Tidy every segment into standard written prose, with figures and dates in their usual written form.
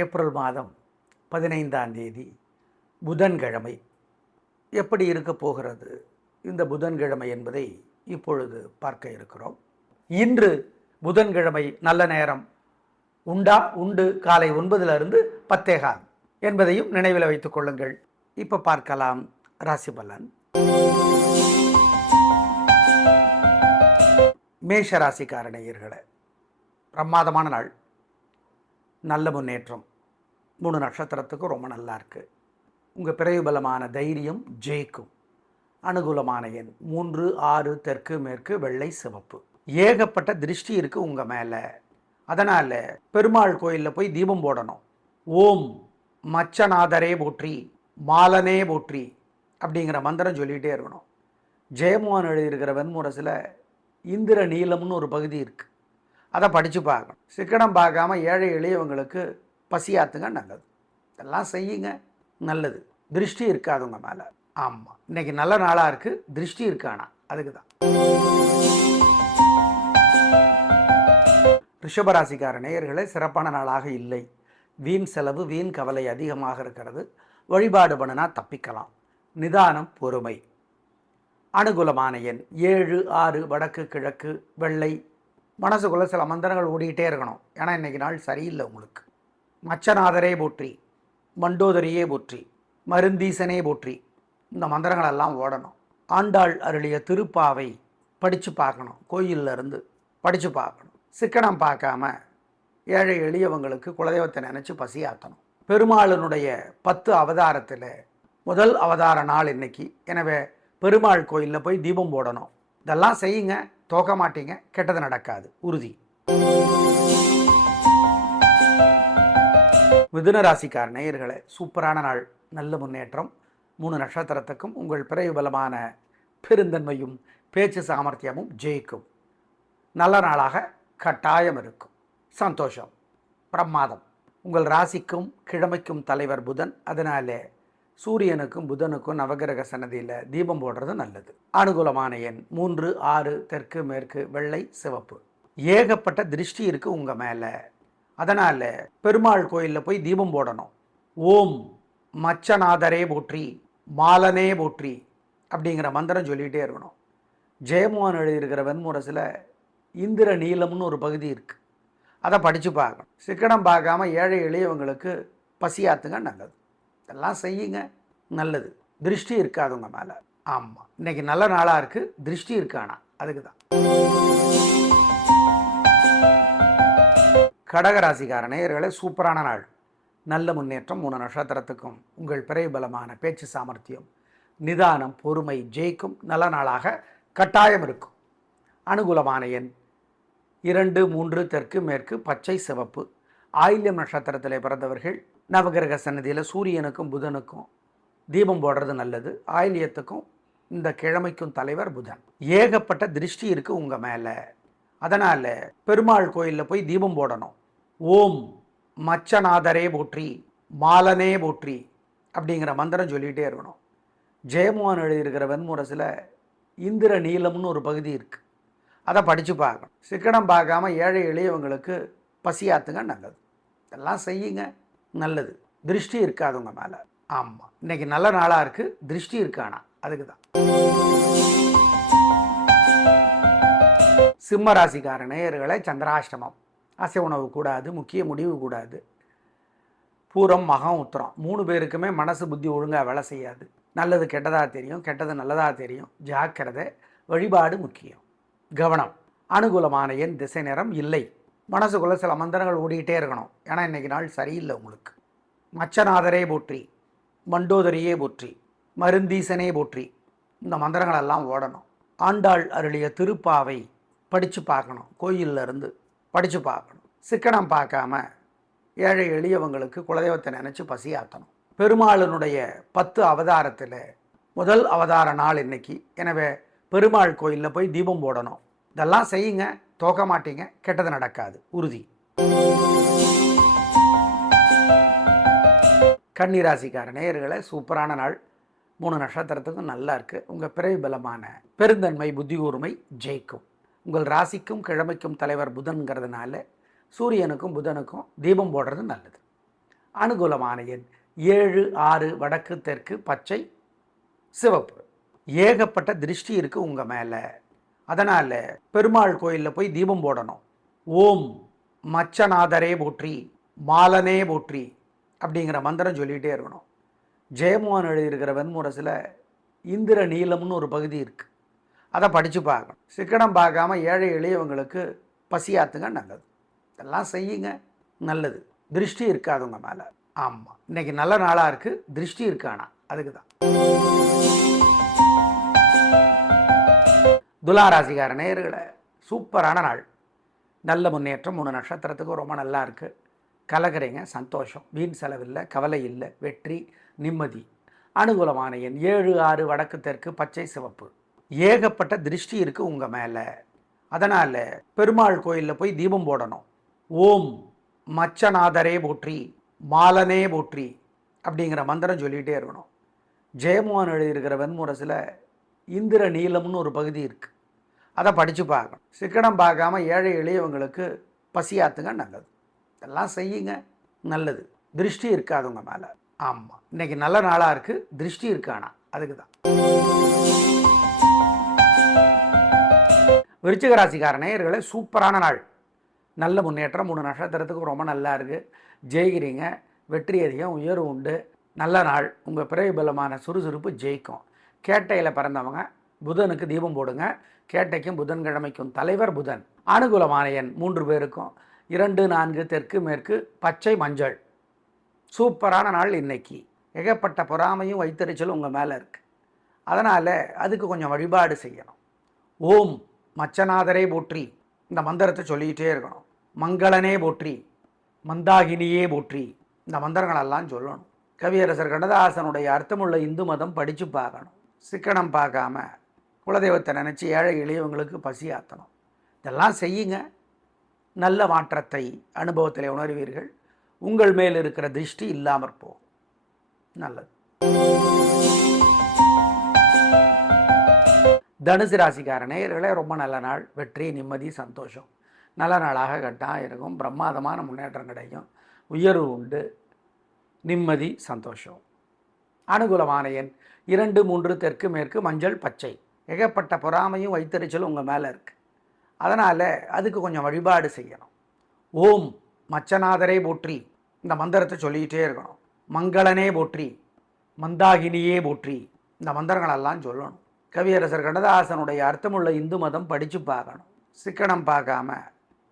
April மாதம் 15ஆம் தேதி புதன்கிழமை எப்படி இருக்க போகிறது இந்த புதன்கிழமை என்பதை இப்பொழுது பார்க்க இருக்கிறோம். இன்று புதன்கிழமை நல்ல நேரம் உண்டு காலை 9 to 10 என்பதையும் நினைவில் வைத்துக் கொள்ளுங்கள். இப்போ பார்க்கலாம் ராசி பலன். மேஷ ராசிக்கார நேயர்களே, பிரமாதமான நாள், நல்ல முன்னேற்றம். 3 நட்சத்திரத்துக்கும் ரொம்ப நல்லா இருக்குது. உங்கள் பிறகு பலமான தைரியம் ஜெயிக்கும். அனுகூலமான எண் 3, 6, தெற்கு மேற்கு, வெள்ளை சிவப்பு. ஏகப்பட்ட திருஷ்டி இருக்குது உங்கள் மேலே. அதனால் பெருமாள் கோயிலில் போய் தீபம் போடணும். ஓம் மச்சநாதரே போற்றி, மாலனே போற்றி அப்படிங்கிற மந்திரம் சொல்லிகிட்டே இருக்கணும். ஜெயமோகன் எழுதியிருக்கிற வெண்முரசில் இந்திர நீலம்னு ஒரு பகுதி இருக்குது, அதை படித்து பார்க்கணும். சிக்கனம் பார்க்காம ஏழை எளியவங்களுக்கு பசியாத்துங்க, நல்லது. இதெல்லாம் செய்யுங்க, நல்லது. திருஷ்டி இருக்காதுங்க மேலே. ஆமாம், இன்றைக்கி நல்ல நாளாக இருக்குது. திருஷ்டி இருக்கானா அதுக்கு தான். ரிஷபராசிக்கார நேயர்களே, சிறப்பான நாளாக இல்லை. வீண் செலவு, வீண் கவலை அதிகமாக இருக்கிறது. வழிபாடு பண்ணினா தப்பிக்கலாம். நிதானம், பொறுமை. அனுகூலமான எண் 7, 6, வடக்கு கிழக்கு, வெள்ளை. மனசுக்குள்ளே சில மந்திரங்கள் ஓடிக்கிட்டே இருக்கணும், ஏன்னா இன்றைக்கி நாள் சரியில்லை உங்களுக்கு. மச்சநாதரே போற்றி, மண்டோதரியே போற்றி, மருந்தீசனே போற்றி, இந்த மந்திரங்களெல்லாம் ஓடணும். ஆண்டாள் அருளிய திருப்பாவை படித்து பார்க்கணும், கோயிலில் இருந்து படித்து பார்க்கணும். சிக்கனம் பார்க்காம ஏழை எளியவங்களுக்கு குலதெய்வத்தை நினச்சி பசியாற்றணும். பெருமாளினுடைய 10 அவதாரத்தில் முதல் அவதார நாள் இன்னைக்கு. எனவே பெருமாள் கோயிலில் போய் தீபம் போடணும். இதெல்லாம் செய்யுங்க, தோக்க மாட்டீங்க, கெட்டது நடக்காது, உறுதி. மிதுன ராசிக்கார நேயர்களே, சூப்பரான நாள், நல்ல முன்னேற்றம். 3 நட்சத்திரத்துக்கும் உங்கள் பிறகு பலமான பெருந்தன்மையும் பேச்சு சாமர்த்தியமும் ஜெயிக்கும். நல்ல நாளாக கட்டாயம் இருக்கும். சந்தோஷம், பிரமாதம். உங்கள் ராசிக்கும் கிழமைக்கும் தலைவர் புதன். அதனாலே சூரியனுக்கும் புதனுக்கும் நவகிரக சன்னதியில் தீபம் போடுறது நல்லது. அனுகூலமான எண் 3, 6, தெற்கு மேற்கு, வெள்ளை சிவப்பு. ஏகப்பட்ட திருஷ்டி இருக்குது உங்கள் மேலே. அதனால் பெருமாள் கோயிலில் போய் தீபம் போடணும். ஓம் மச்சநாதரே போற்றி, மாலனே போற்றி அப்படிங்கிற மந்திரம் சொல்லிகிட்டே இருக்கணும். ஜெயமோகன் எழுதியிருக்கிற வெண்முரசில் இந்திர நீலம்னு ஒரு பகுதி இருக்குது, அதை படித்து பார்க்கணும். சிக்கனம் பார்க்காம ஏழை எளியவங்களுக்கு பசியாத்துங்க, நல்லது. இதெல்லாம் செய்யுங்க, நல்லது. திருஷ்டி இருக்காதுங்க மேலே. ஆமாம், இன்றைக்கி நல்ல நாளாக இருக்குது. திருஷ்டி இருக்கானா அதுக்கு தான். கடகராசிக்கார நேயர்களே, சூப்பரான நாள், நல்ல முன்னேற்றம். 3 நட்சத்திரத்துக்கும் உங்கள் பிறை பலமான பேச்சு சாமர்த்தியம், நிதானம், பொறுமை ஜெயிக்கும். நல்ல நாளாக கட்டாயம் இருக்கும். அனுகூலமான எண் 2, 3, தெற்கு மேற்கு, பச்சை சிவப்பு. ஆயில்யம் நட்சத்திரத்தில் பிறந்தவர்கள் நவகிரக சன்னதியில் சூரியனுக்கும் புதனுக்கும் தீபம் போடுறது நல்லது. ஆயில்யத்துக்கும் இந்த கிழமைக்கும் தலைவர் புதன். ஏகப்பட்ட திருஷ்டி இருக்குது உங்கள் மேலே. அதனால் பெருமாள் கோயிலில் போய் தீபம் போடணும். ஓம் மச்சநாதரே போற்றி, மாலனே போற்றி அப்படிங்கிற மந்திரம் சொல்லிகிட்டே இருக்கணும். ஜெயமோகன் எழுதியிருக்கிற வெண்முரசில் இந்திர நீலம்னு ஒரு பகுதி இருக்குது, அதை படித்து பார்க்கணும். சிக்கனம் பார்க்காம ஏழை எளியவங்களுக்கு பசியாத்துங்க, நல்லது. இதெல்லாம் செய்யுங்க, நல்லது. திருஷ்டி இருக்காதுங்க மேலே. ஆமாம், இன்றைக்கி நல்ல நாளாக இருக்குது. திருஷ்டி இருக்கானா அதுக்கு தான். சிம்ம ராசிக்கார நேயர்களை, சந்திராஷ்டமம். அசை உணவு கூடாது, முக்கிய முடிவு கூடாது. பூரம், மகம், உத்திரம் 3 பேருக்குமே மனசு புத்தி ஒழுங்காக வேலை செய்யாது. நல்லது கெட்டதாக தெரியும், கெட்டது நல்லதாக தெரியும். ஜாக்கிரதை, வழிபாடு முக்கியம், கவனம். அனுகூலமான எண் திசை நிறம் இல்லை. மனசுக்குள்ளே சில மந்திரங்கள் ஓடிக்கிட்டே இருக்கணும், ஏன்னா இன்றைக்கி நாள் சரியில்லை உங்களுக்கு. மச்சநாதரே போற்றி, மண்டோதரியே போற்றி, மருந்தீசனே போற்றி, இந்த மந்திரங்களெல்லாம் ஓடணும். ஆண்டாள் அருளிய திருப்பாவை படித்து பார்க்கணும், கோயிலில் இருந்து படித்து பார்க்கணும். சிக்கனம் பார்க்காம ஏழை எளியவங்களுக்கு குலதெய்வத்தை நினச்சி பசியாற்றணும். பெருமாளினுடைய 10 அவதாரத்தில் முதல் அவதார நாள் இன்னைக்கு. எனவே பெருமாள் கோயிலில் போய் தீபம் போடணும். இதெல்லாம் செய்யுங்க, தோக்க மாட்டீங்க, கெட்டது நடக்காது, உறுதி. கன்னிராசிக்கார நேயர்களே, சூப்பரான நாள், 3 நட்சத்திரத்துக்கும் நல்லா இருக்குது. உங்கள் பிறை பலமான பெருந்தன்மை புத்தி கூர்மை ஜெயிக்கும். உங்கள் ராசிக்கும் கிழமைக்கும் தலைவர் புதன்கிறதுனால சூரியனுக்கும் புதனுக்கும் தீபம் போடுறது நல்லது. அனுகூலமான எண் 7, 6 வடக்கு தெற்கு பச்சை சிவப்பு. ஏகப்பட்ட திருஷ்டி இருக்குது உங்கள் மேலே. அதனால் பெருமாள் கோயிலில் போய் தீபம் போடணும். ஓம் மச்சநாதரே போற்றி மாலனே போற்றி அப்படிங்கிற மந்திரம் சொல்லிகிட்டே இருக்கணும். ஜெயமோகன் எழுதியிருக்கிற வெண்முரசில் இந்திர நீலம்னு ஒரு பகுதி இருக்குது. அதை படித்து பார்க்கணும். சிக்கனம் பார்க்காம ஏழை எளியவங்களுக்கு பசியாத்துங்க, நல்லது. இதெல்லாம் செய்யுங்க, நல்லது. திருஷ்டி இருக்காது உங்கள் மேலே. ஆமாம், இன்றைக்கி நல்ல நாளாக இருக்குது. திருஷ்டி இருக்கானா அதுக்கு தான். துலாராசிக்கார நேயர்களே, சூப்பரான நாள். நல்ல முன்னேற்றம். 3 நட்சத்திரத்துக்கும் ரொம்ப நல்லா இருக்குது. கலக்கிறீங்க, சந்தோஷம். வீண் செலவில்லை, கவலை இல்லை, வெற்றி, நிம்மதி. அனுகூலமான எண் 7, 6 வடக்கு தெற்கு பச்சை சிவப்பு. ஏகப்பட்ட திருஷ்டி இருக்குது உங்கள் மேலே. அதனால் பெருமாள் கோயிலில் போய் தீபம் போடணும். ஓம் மச்சநாதரே போற்றி மாலனே போற்றி அப்படிங்கிற மந்திரம் சொல்லிகிட்டே இருக்கணும். ஜெயமோகன் எழுதியிருக்கிற வெண்முரசில் இந்திர நீலம்னு ஒரு பகுதி இருக்குது. அதை படித்து பார்க்கணும். சிக்கனம் பார்க்காம ஏழை எளியவங்களுக்கு பசியாத்துங்க, நல்லது. இதெல்லாம் செய்யுங்க, நல்லது. திருஷ்டி இருக்காது உங்கள் மேலே. ஆமாம், இன்றைக்கி நல்ல நாளாக இருக்குது. திருஷ்டி இருக்கானா அதுக்கு தான். விருச்சிக ராசிக்கார நேயர்களே, சூப்பரான நாள். நல்ல முன்னேற்றம். 3 நட்சத்திரத்துக்கு ரொம்ப நல்லா இருக்குது. ஜெயிக்கிறீங்க, வெற்றி அதிகம், உயர்வு உண்டு. நல்ல நாள். உங்கள் பிறவி பலமான சுறுசுறுப்பு ஜெயிக்கும். கேட்டையில் பிறந்தவங்க புதனுக்கு தீபம் போடுங்க. கேட்டைக்கும் புதன்கிழமைக்கும் தலைவர் புதன். அனுகூலமான எண் 3 பேருக்கும் 2, 4 தெற்கு மேற்கு பச்சை மஞ்சள். சூப்பரான நாள் இன்னைக்கு. ஏகப்பட்ட பொறாமையும் வைத்தறிச்சலும் உங்கள் மேலே இருக்குது. அதனால் அதுக்கு கொஞ்சம் வழிபாடு செய்யணும். ஓம் மச்சநாதரே போற்றி இந்த மந்திரத்தை சொல்லிக்கிட்டே இருக்கணும். மங்களனே போற்றி மந்தாகினியே போற்றி இந்த மந்திரங்களெல்லாம் சொல்லணும். கவியரசர் கண்ணதாசனுடைய அர்த்தமுள்ள இந்து மதம் படித்து பார்க்கணும். சிக்கனம் பார்க்காம குலதெய்வத்தை நினச்சி ஏழை எளியவங்களுக்கு பசி ஆற்றணும். இதெல்லாம் செய்யுங்க, நல்ல மாற்றத்தை அனுபவத்தில் உணர்வீர்கள். உங்கள் மேல் இருக்கிற திருஷ்டி இல்லாமற் போகும், நல்லது. தனுசு ராசிக்கார நேயர்களே, ரொம்ப நல்ல நாள். வெற்றி, நிம்மதி, சந்தோஷம். நல்ல நாளாக கட்டாயம் இருக்கும். பிரம்மாதமான முன்னேற்றம் கிடைக்கும். உயர்வு உண்டு, நிம்மதி, சந்தோஷம். அனுகூலமான எண் 2, 3 தெற்கு மேற்கு மஞ்சள் பச்சை. ஏகப்பட்ட பொறாமையும் வைத்தறிச்சலும் உங்கள் மேலே இருக்குது. அதனால் அதுக்கு கொஞ்சம் வழிபாடு செய்யணும். ஓம் மச்சநாதரே போற்றி இந்த மந்திரத்தை சொல்லிக்கிட்டே இருக்கணும். மங்களனே போற்றி மந்தாகினியே போற்றி இந்த மந்திரங்களெல்லாம் சொல்லணும். கவியரசர் கண்ணதாசனுடைய அர்த்தமுள்ள இந்து மதம் படித்து பார்க்கணும். சிக்கனம் பார்க்காம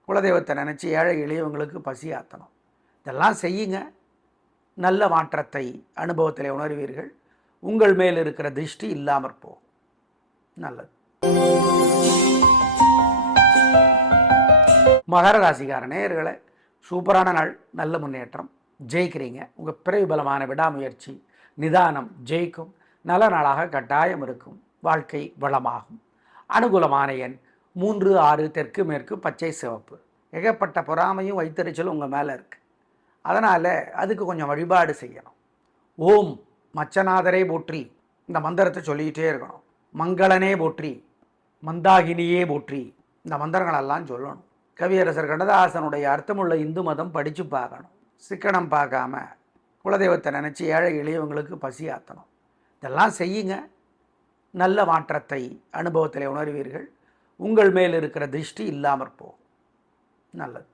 குலதெய்வத்தை நினச்சி ஏழை எளியவங்களுக்கு பசி ஆற்றணும். இதெல்லாம் செய்யுங்க, நல்ல மாற்றத்தை அனுபவத்தில் உணர்வீர்கள். உங்கள் மேல் இருக்கிற திருஷ்டி இல்லாமற் போகும், நல்லது. மகர ராசிக்கார நேயர்களே, சூப்பரான நாள். நல்ல முன்னேற்றம். ஜெயிக்கிறீங்க. உங்கள் பிறவி பலமான விடாமுயற்சி நிதானம் ஜெயிக்கும். நல்ல நாளாக கட்டாயம் இருக்கும். வாழ்க்கை வளமாகும். அனுகூலமான எண் 3, 6 தெற்கு மேற்கு பச்சை சிவப்பு. ஏகப்பட்ட பொறாமையும் வைத்தறிச்சலும் உங்கள் மேலே இருக்குது. அதனால் அதுக்கு கொஞ்சம் வழிபாடு செய்யணும். ஓம் மச்சநாதரே போற்றி இந்த மந்திரத்தை சொல்லிக்கிட்டே இருக்கணும். மங்களனே போற்றி மந்தாகினியே போற்றி இந்த மந்திரங்களெல்லாம் சொல்லணும். கவியரசர் கண்ணதாசனுடைய அர்த்தமுள்ள இந்து மதம் படித்து பார்க்கணும். சிக்கனம் பார்க்காம குலதெய்வத்தை நினச்சி ஏழை எளியவங்களுக்கு பசி ஆற்றணும். இதெல்லாம் செய்யுங்க, நல்ல மாற்றத்தை அனுபவத்தில் உணர்வீர்கள். உங்கள் மேல் இருக்கிற திருஷ்டி இல்லாமற் போகும், நல்லது.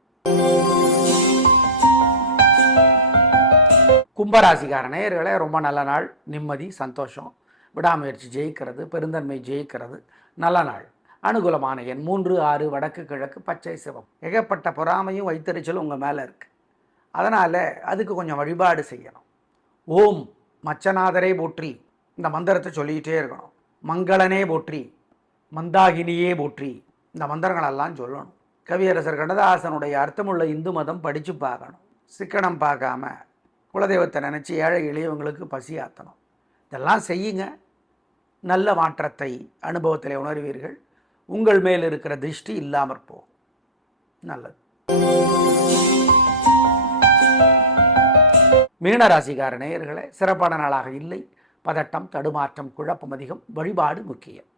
கும்பராசிக்கார நேயர்களே, ரொம்ப நல்ல நாள். நிம்மதி, சந்தோஷம். விடாமுயற்சி ஜெயிக்கிறது, பெருந்தன்மை ஜெயிக்கிறது. நல்ல நாள். அனுகூலமான எண் 3, 6 வடக்கு கிழக்கு பச்சை சிவம். ஏகப்பட்ட பொறாமையும் வைத்தறிச்சலும் உங்கள் மேலே இருக்குது. அதனால் அதுக்கு கொஞ்சம் வழிபாடு செய்யணும். ஓம் மச்சநாதரே போற்றி இந்த மந்திரத்தை சொல்லிக்கிட்டே இருக்கணும். மங்களனே போற்றி மந்தாகினியே போற்றி இந்த மந்திரங்களெல்லாம் சொல்லணும். கவியரசர் கண்ணதாசனுடைய அர்த்தமுள்ள இந்து மதம் படித்து பார்க்கணும். சிக்கனம் பார்க்காம குலதெய்வத்தை நினச்சி ஏழை எளியவங்களுக்கு பசி ஆற்றணும். இதெல்லாம் செய்யுங்க, நல்ல மாற்றத்தை அனுபவத்தில் உணர்வீர்கள். உங்கள் மேல் இருக்கிற திருஷ்டி இல்லாமற் போகும், நல்லது. மீனராசிக்கார நேயர்களே, சிறப்பான நாளாக இல்லை. பதட்டம், தடுமாற்றம், குழப்பம் அதிகம். வழிபாடு முக்கியம்.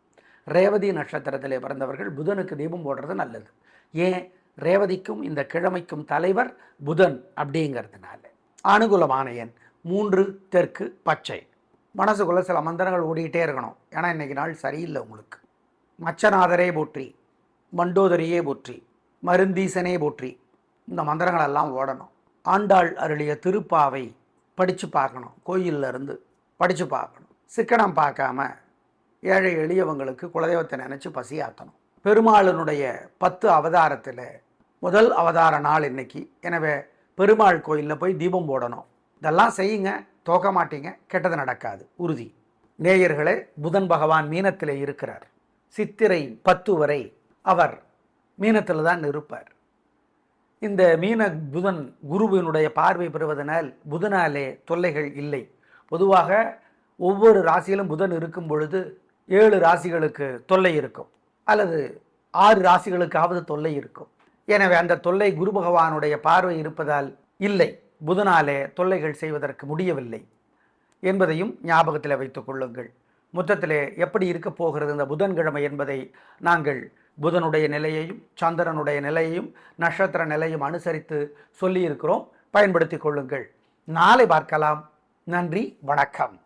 ரேவதி நட்சத்திரத்திலே பிறந்தவர்கள் புதனுக்கு தீபம் போடுறது நல்லது. ஏன்? ரேவதிக்கும் இந்த கிழமைக்கும் தலைவர் புதன் அப்படிங்கிறதுனால. அனுகூலமான எண் 3 தெற்கு பச்சை. மனசுக்குள்ளே சில மந்திரங்கள் ஓடிக்கிட்டே இருக்கணும். ஏன்னா இன்றைக்கி நாள் சரியில்லை உங்களுக்கு. மச்சநாதரே போற்றி, மண்டோதரியே போற்றி, மருந்தீசனே போற்றி, இந்த மந்திரங்களெல்லாம் ஓடணும். ஆண்டாள் அருளிய திருப்பாவை படித்து பார்க்கணும். கோயிலில் இருந்து படித்து பார்க்கணும். சிக்கனம் பார்க்காம ஏழை எளியவங்களுக்கு குலதெய்வத்தை நினச்சி பசியாற்றணும். பெருமாளினுடைய 10 அவதாரத்தில் முதல் அவதார நாள் இன்னைக்கு. எனவே பெருமாள் கோயிலில் போய் தீபம் போடணும். இதெல்லாம் செய்யுங்க, தோக்க மாட்டீங்க, கெட்டது நடக்காது, உறுதி. நேயர்களே, புதன் பகவான் மீனத்தில் இருக்கிறார். சித்திரை 10 வரை அவர் மீனத்தில் தான் இருப்பார். இந்த மீன புதன் குருவினுடைய பார்வை பெறுவதனால் புதனாலே தொல்லைகள் இல்லை. பொதுவாக ஒவ்வொரு ராசியிலும் புதன் இருக்கும் பொழுது 7 ராசிகளுக்கு தொல்லை இருக்கும், அல்லது 6 ராசிகளுக்காவது தொல்லை இருக்கும். எனவே அந்த தொல்லை குரு பகவானுடைய பார்வை இருப்பதால் இல்லை, புதனாலே தொல்லைகள் செய்வதற்கு முடியவில்லை என்பதையும் ஞாபகத்தில் வைத்துக் கொள்ளுங்கள். மொத்தத்திலே எப்படி இருக்க போகிறது இந்த புதன்கிழமை என்பதை நாங்கள் புதனுடைய நிலையையும் சந்திரனுடைய நிலையையும் நட்சத்திர நிலையும் அனுசரித்து சொல்லியிருக்கிறோம். பயன்படுத்தி கொள்ளுங்கள். நாளை பார்க்கலாம். நன்றி, வணக்கம்.